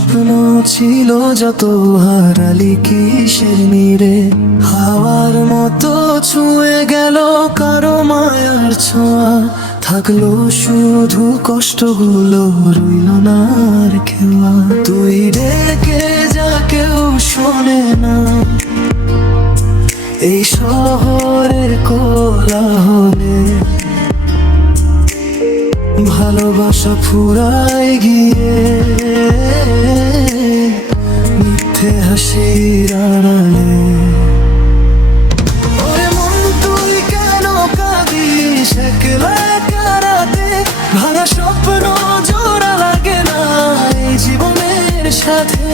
স্বপ্ন ছিল যত হারালি কিসের নীড়ে, হাওয়ার মতো ছুঁয়ে গেল কারো মায়ার ছোঁয়া। থাকলো শুধু কষ্টগুলো, রইল না আর খেওয়া। তুই ডেকে যা কেউ শোনে না, এই শহরের কোলাহলে। ভালোবাসা ফুরায় গিয়ে মিথ্যে হাসির আড়ালে। ওরে মন তুই কেন কাঁদিস একলা একা রাতে? ভাঙা স্বপ্ন জোড়া লাগে না এই জীবনের সাথে।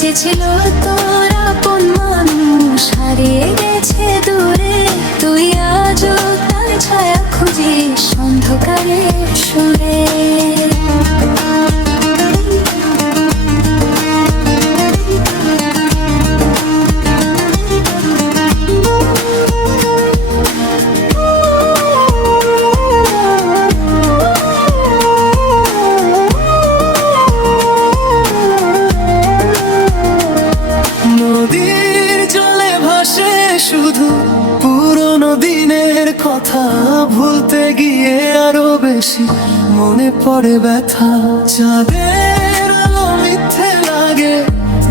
যে ছিল তোর আপন মানুষ হারিয়ে গেছে দূরে, তুই আজও তার ছায়া খুঁজিস অন্ধকারে সুরে। নদীর জলে ভাসে শুধু পুরনো দিনের কথা, ভুলতে গিয়ে আরো বেশি মনে পড়ে ব্যথা। চাঁদের আলো মিথ্যে লাগে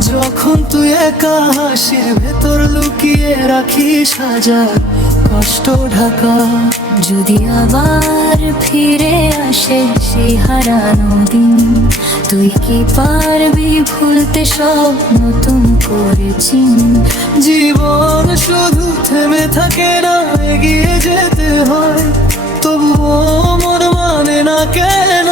যখন তুই একা, হাসির ভেতর লুকিয়ে রাখিস হাজার কষ্ট ঢাকা। যদি আবার ফিরে আসে সেই হারানো দিন, তুই কি পারবি ভুলতে সব নতুন করেছি? জীবন শুধু থেমে থাকে না, এগিয়ে যেতে হয়, তবুও মন মানে না কেন।